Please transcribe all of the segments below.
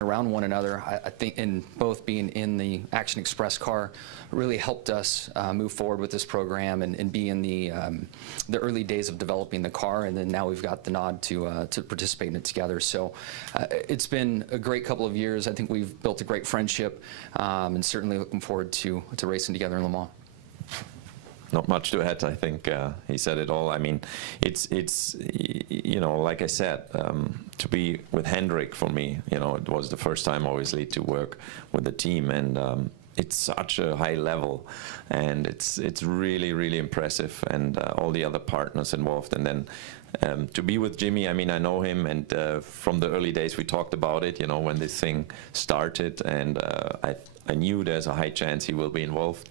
around one another, I think in both being in the Action Express car really helped us move forward with this program and be in the early days of developing the car, and then now we've got the nod to participate in it together. So it's been a great couple of years. I think we've built a great friendship, and certainly looking forward to racing together in Le Mans. Not much to add. I think he said it all. I mean, it's you know, like I said, to be with Hendrik for me, you know, it was the first time obviously to work with the team, and it's such a high level, and it's really impressive, and all the other partners involved, and then to be with Jimmy, I mean, I know him, and from the early days we talked about it, you know, when this thing started, and I knew there's a high chance he will be involved.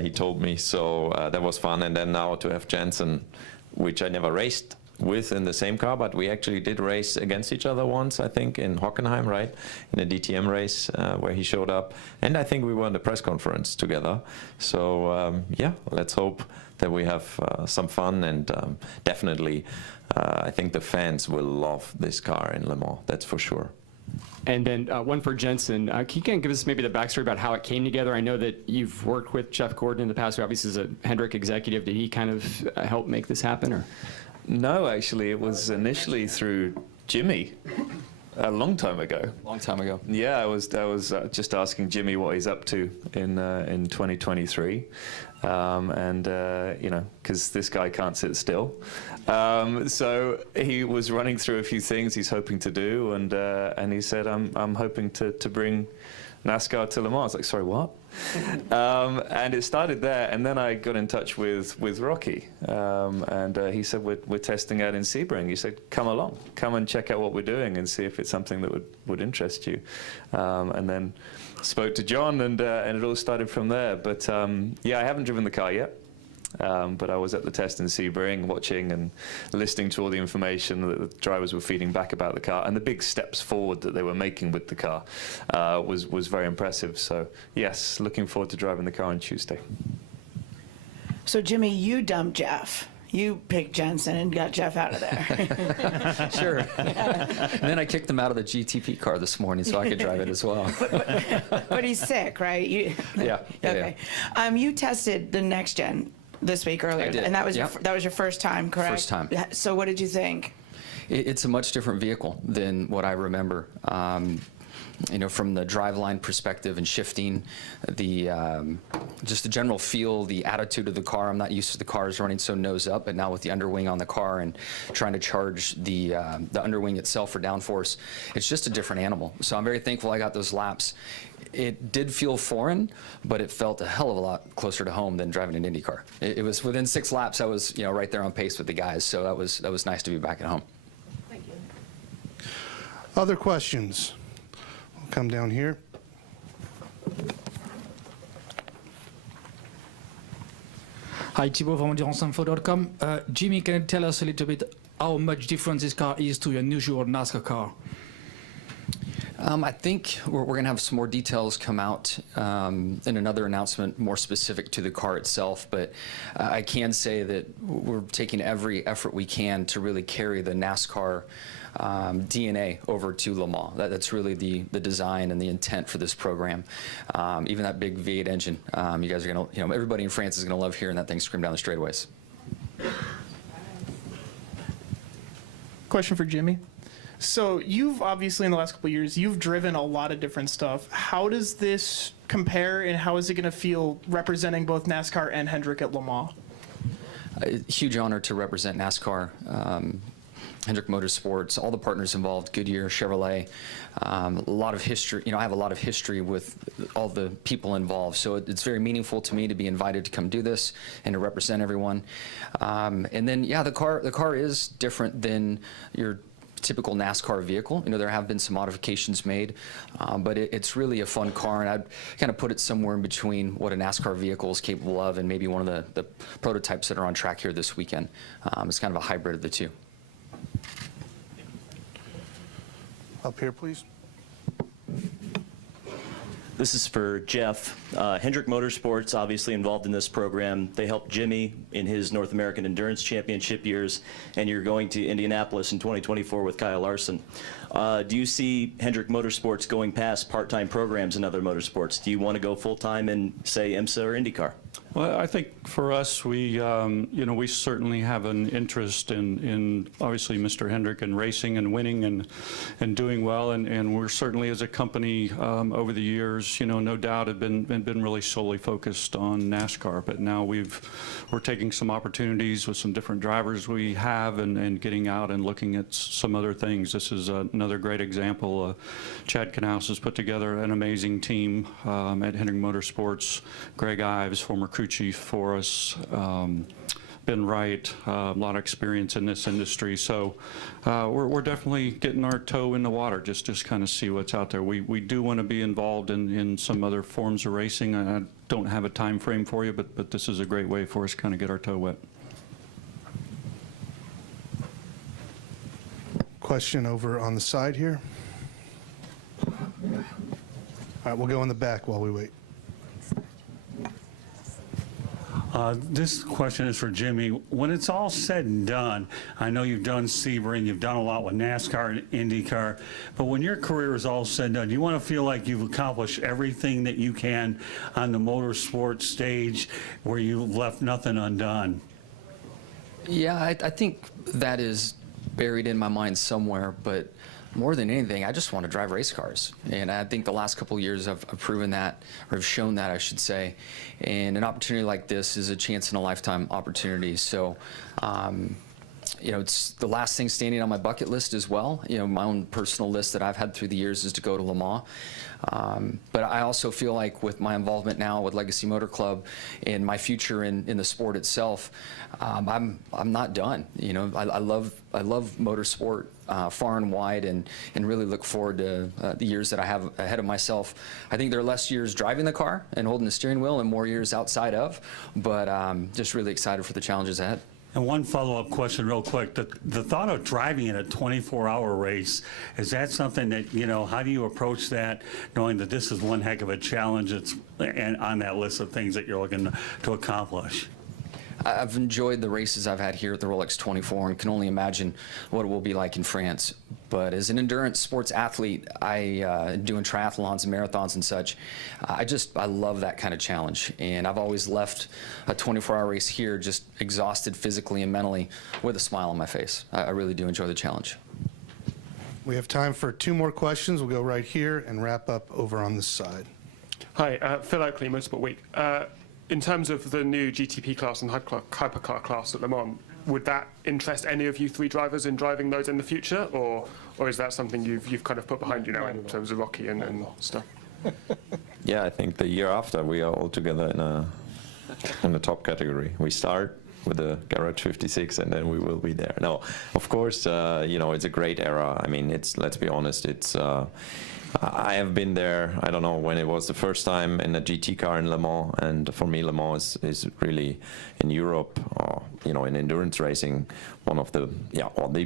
He told me, so that was fun. And then now to have Jensen, which I never raced with in the same car, but we actually did race against each other once, I think, in Hockenheim, right? In a DTM race where he showed up. And I think we were in the press conference together. So yeah, let's hope that we have some fun, and definitely I think the fans will love this car in Le Mans, that's for sure. And then one for Jensen. Can you kind of give us maybe the backstory about how it came together? I know that you've worked with Jeff Gordon in the past, who obviously is a Hendrick executive. Did he kind of help make this happen, or? No, actually, it was initially through Jimmy. A long time ago. Long time ago. Yeah, I was just asking Jimmy what he's up to in 2023, and you know, because this guy can't sit still. So he was running through a few things he's hoping to do, and he said, I'm hoping to bring NASCAR to Le Mans. I was like, sorry, what? And it started there, and then I got in touch with Rocky, and he said, we're testing out in Sebring. He said, come along, come and check out what we're doing and see if it's something that would interest you. And then spoke to John, and it all started from there. But yeah, I haven't driven the car yet. But I was at the test in Sebring, watching and listening to all the information that the drivers were feeding back about the car, and the big steps forward that they were making with the car was very impressive. So yes, looking forward to driving the car on Tuesday. So Jimmy, you dumped Jeff. You picked Jensen and got Jeff out of there. Sure. And then I kicked him out of the GTP car this morning so I could drive it as well. But he's sick, right? Yeah. Okay. Yeah. You tested the next gen this week earlier, I did. and that was Yep. that was your first time, correct? First time. So what did you think? It's a much different vehicle than what I remember. You know, from the driveline perspective and shifting, the just the general feel, the attitude of the car. I'm not used to the cars running so nose up, but now with the underwing on the car and trying to charge the underwing itself for downforce, it's just a different animal. So I'm very thankful I got those laps. It did feel foreign, but it felt a hell of a lot closer to home than driving an Indy car. It was within 6 laps, I was, you know, right there on pace with the guys. So that was nice to be back at home. Thank you. Other questions? We'll come down here. Hi, Thibaut from EnduranceInfo.com. Jimmy, can you tell us a little bit how much different this car is to your usual NASCAR car? I think we're going to have some more details come out in another announcement more specific to the car itself, but I can say that we're taking every effort we can to really carry the NASCAR DNA over to Le Mans. That's really the design and the intent for this program. Even that big V8 engine, you guys are going to, you know, everybody in France is going to love hearing that thing scream down the straightaways. Question for Jimmy. So you've obviously in the last couple of years, you've driven a lot of different stuff. How does this compare, and how is it going to feel representing both NASCAR and Hendrick at Le Mans? A huge honor to represent NASCAR, Hendrick Motorsports, all the partners involved, Goodyear, Chevrolet, a lot of history. You know, I have a lot of history with all the people involved, so it's very meaningful to me to be invited to come do this and to represent everyone. And then, yeah, the car is different than your typical NASCAR vehicle. You know, there have been some modifications made, but it's really a fun car, and I'd kind of put it somewhere in between what a NASCAR vehicle is capable of and maybe one of the prototypes that are on track here this weekend. It's kind of a hybrid of the two. Up here, please. This is for Jeff. Hendrick Motorsports, obviously involved in this program. They helped Jimmy in his North American Endurance Championship years, and you're going to Indianapolis in 2024 with Kyle Larson. Do you see Hendrick Motorsports going past part-time programs in other motorsports? Do you want to go full-time in, say, IMSA or IndyCar? Well, I think for us, we we certainly have an interest in obviously Mr. Hendrick and racing and winning and doing well, and we're certainly as a company over the years, no doubt have been really solely focused on NASCAR. But now we're taking some opportunities with some different drivers we have and getting out and looking at some other things. This is another great example. Chad Knaus has put together an amazing team at Hendrick Motorsports. Greg Ives, former crew chief for us, Ben Wright, a lot of experience in this industry. So we're definitely getting our toe in the water, just kind of see what's out there. We do want to be involved in some other forms of racing. I don't have a time frame for you, but this is a great way for us to kind of get our toe wet. Question over on the side here. All right, we'll go in the back while we wait. This question is for Jimmy. When it's all said and done, I know you've done Sebring, you've done a lot with NASCAR and IndyCar, but when your career is all said and done, do you want to feel like you've accomplished everything that you can on the motorsport stage where you left nothing undone? Yeah, I think that is buried in my mind somewhere, but more than anything, I just want to drive race cars. And I think the last couple of years I've proven that, or have shown that, I should say. And an opportunity like this is a chance in a lifetime opportunity. So, it's the last thing standing on my bucket list as well. My own personal list that I've had through the years is to go to Le Mans. But I also feel like with my involvement now with Legacy Motor Club and my future in the sport itself, I'm not done. I love motorsport far and wide, and really look forward to the years that I have ahead of myself. I think there are less years driving the car and holding the steering wheel and more years outside of, but just really excited for the challenges ahead. And one follow-up question real quick. The thought of driving in a 24-hour race, is that something that, how do you approach that, knowing that this is one heck of a challenge and on that list of things that you're looking to accomplish? I've enjoyed the races I've had here at the Rolex 24 and can only imagine what it will be like in France. But as an endurance sports athlete, doing triathlons and marathons and such, I love that kind of challenge. And I've always left a 24-hour race here just exhausted physically and mentally with a smile on my face. I really do enjoy the challenge. We have time for 2 more questions. We'll go right here and wrap up over on this side. Hi, Phil Oakley, Motorsport Week. In terms of the new GTP class and hypercar class at Le Mans, would that interest any of you 3 drivers in driving those in the future, or is that something you've kind of put behind you now in terms of Rocky and stuff? Yeah, I think the year after we are all together in the top category. We start with the Garage 56, and then we will be there. No, of course, it's a great era. I mean, let's be honest, I have been there, I don't know when it was the first time in a GT car in Le Mans, and for me Le Mans is really in Europe, in endurance racing, one of the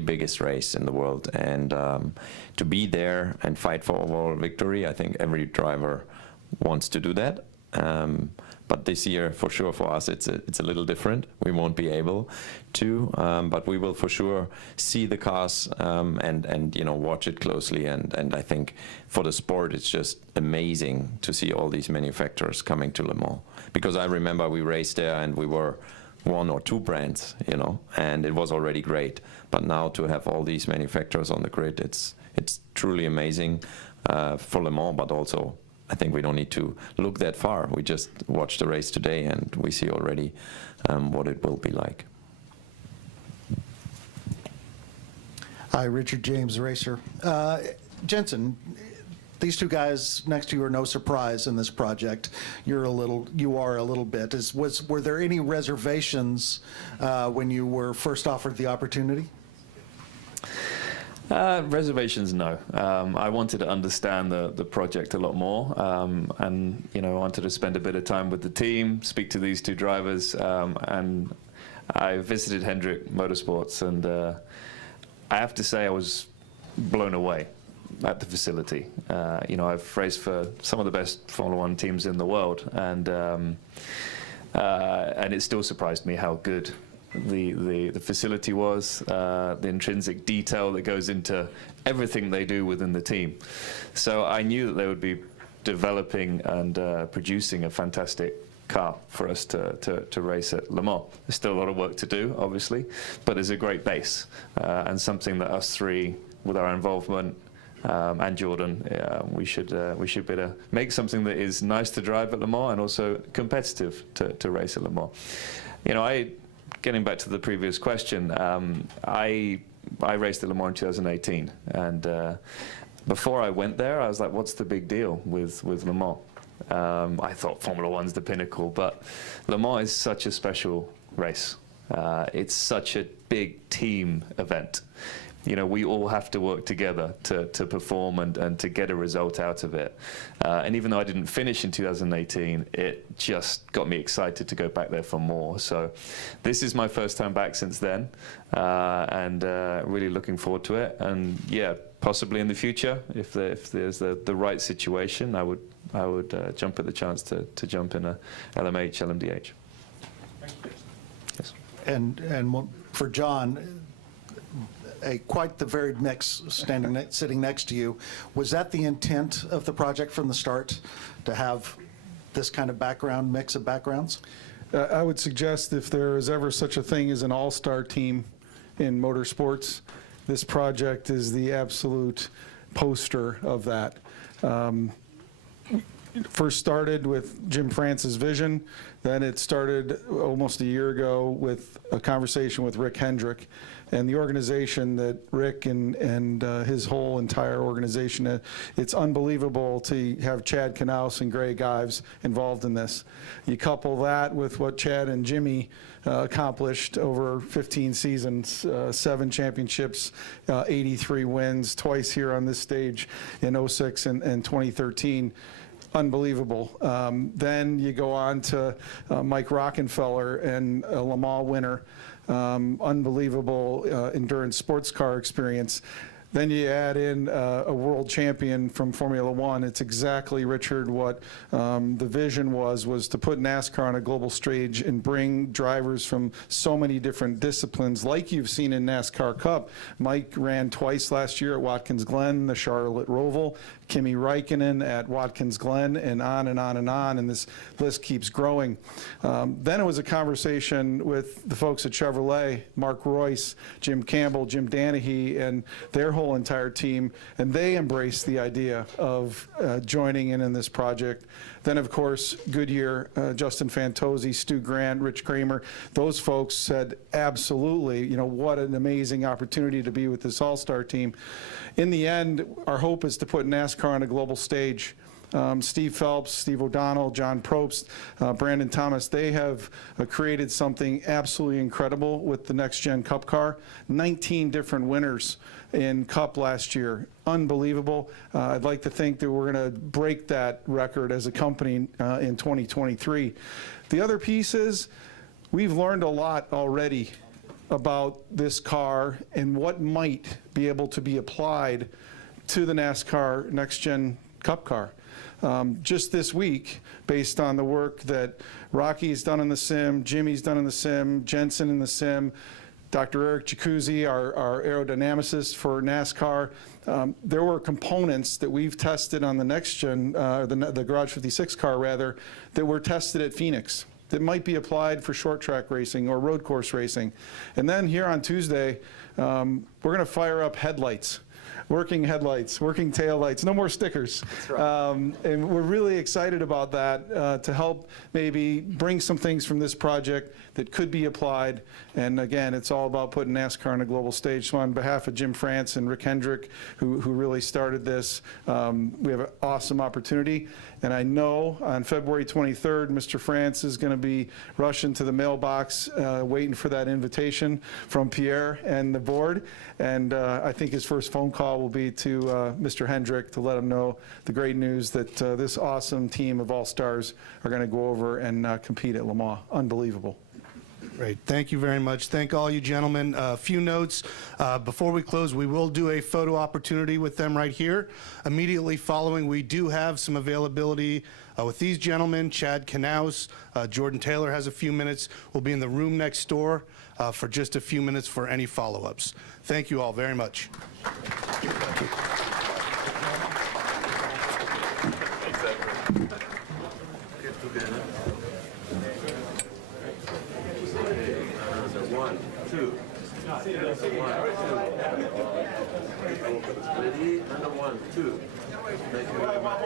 biggest race in the world. And to be there and fight for overall victory, I think every driver wants to do that. But this year, for sure, for us, it's a little different. We won't be able to, but we will for sure see the cars and watch it closely. And I think for the sport, it's just amazing to see all these manufacturers coming to Le Mans. Because I remember we raced there and we were 1 or 2 brands, and it was already great. But now to have all these manufacturers on the grid, it's truly amazing for Le Mans, but also I think we don't need to look that far. We just watched the race today, and we see already what it will be like. Hi, Richard James, racer. Jensen, these 2 guys next to you are no surprise in this project. You are a little bit. Were there any reservations when you were first offered the opportunity? Reservations, no. I wanted to understand the project a lot more, and I wanted to spend a bit of time with the team, speak to these 2 drivers, and I visited Hendrick Motorsports, and I have to say I was blown away. at the facility. You know, I've raced for some of the best Formula One teams in the world, and it still surprised me how good the facility was, the intrinsic detail that goes into everything they do within the team. So I knew that they would be developing and producing a fantastic car for us to race at Le Mans. There's still a lot of work to do, obviously, but there's a great base and something that us three, with our involvement, and Jordan, we should be able to make something that is nice to drive at Le Mans and also competitive to race at Le Mans. You know, getting back to the previous question, I raced at Le Mans in 2018, and before I went there, I was like, what's the big deal with Le Mans? I thought Formula One's the pinnacle, but Le Mans is such a special race. It's such a big team event. You know, we all have to work together to perform and to get a result out of it. And even though I didn't finish in 2018, it just got me excited to go back there for more. So this is my first time back since then, and really looking forward to it. And yeah, possibly in the future, if there's the right situation, I would jump at the chance to jump in a LMH, LMDH. Yes. And for John, quite the varied mix sitting next to you. Was that the intent of the project from the start, to have this kind of background, mix of backgrounds? I would suggest if there is ever such a thing as an all-star team in motorsports, this project is the absolute poster of that. First started with Jim France's vision, then it started almost a year ago with a conversation with Rick Hendrick, and the organization that Rick and his whole entire organization, it's unbelievable to have Chad Knaus and Greg Ives involved in this. You couple that with what Chad and Jimmy accomplished over 15 seasons, 7 championships, 83 wins, twice here on this stage in 06 and 2013. Unbelievable. Then you go on to Mike Rockenfeller and a Le Mans winner. Unbelievable endurance sports car experience. Then you add in a world champion from Formula One. It's exactly, Richard, what the vision was to put NASCAR on a global stage and bring drivers from so many different disciplines, like you've seen in NASCAR Cup. Mike ran twice last year at Watkins Glen, the Charlotte Roval, Kimi Räikkönen at Watkins Glen, and on and on and on, and this list keeps growing. Then it was a conversation with the folks at Chevrolet, Mark Royce, Jim Campbell, Jim Danahy, and their whole entire team, and they embraced the idea of joining in this project. Then, of course, Goodyear, Justin Fantozzi, Stu Grant, Rich Kramer, those folks said, absolutely, you know, what an amazing opportunity to be with this all-star team. In the end, our hope is to put NASCAR on a global stage. Steve Phelps, Steve O'Donnell, John Probst, Brandon Thomas, they have created something absolutely incredible with the next-gen Cup car. 19 different winners in Cup last year. Unbelievable. I'd like to think that we're going to break that record as a company in 2023. The other piece is we've learned a lot already about this car and what might be able to be applied to the NASCAR next-gen Cup car. Just this week, based on the work that Rocky's done in the sim, Jimmy's done in the sim, Jensen in the sim, Dr. Eric Jacuzzi, our aerodynamicist for NASCAR, there were components that we've tested on the next-gen, the Garage 56 car, rather, that were tested at Phoenix that might be applied for short track racing or road course racing. And then here on Tuesday, we're going to fire up headlights. Working headlights, working taillights, no more stickers. That's right. And we're really excited about that to help maybe bring some things from this project that could be applied. And again, it's all about putting NASCAR on a global stage. So on behalf of Jim France and Rick Hendrick, who really started this, we have an awesome opportunity. And I know on February 23rd, Mr. France is going to be rushing to the mailbox, waiting for that invitation from Pierre and the board. And I think his first phone call will be to Mr. Hendrick to let him know the great news that this awesome team of all-stars are going to go over and compete at Le Mans. Unbelievable. Great. Thank you very much. Thank all you gentlemen. A few notes. Before we close, we will do a photo opportunity with them right here. Immediately following, we do have some availability with these gentlemen. Chad Knaus, Jordan Taylor has a few minutes. We'll be in the room next door for just a few minutes for any follow-ups. Thank you all very much. Ready? Number 1, 2. Thank you very much.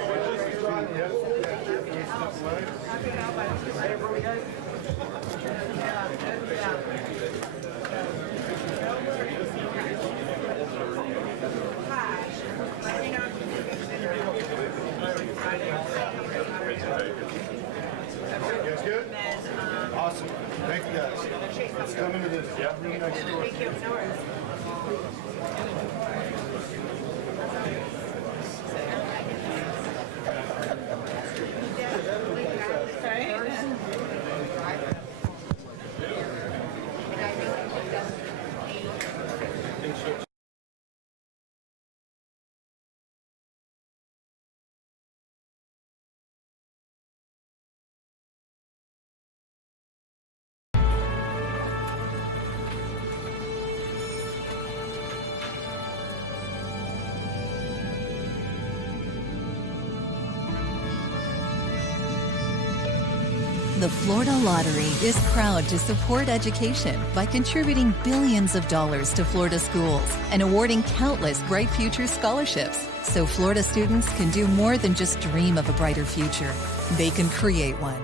You guys good? Awesome. Thank you guys. Let's come into this room next door. Thank you. No worries. The Florida Lottery is proud to support education by contributing billions of dollars to Florida schools and awarding countless Bright Future scholarships so Florida students can do more than just dream of a brighter future. They can create one.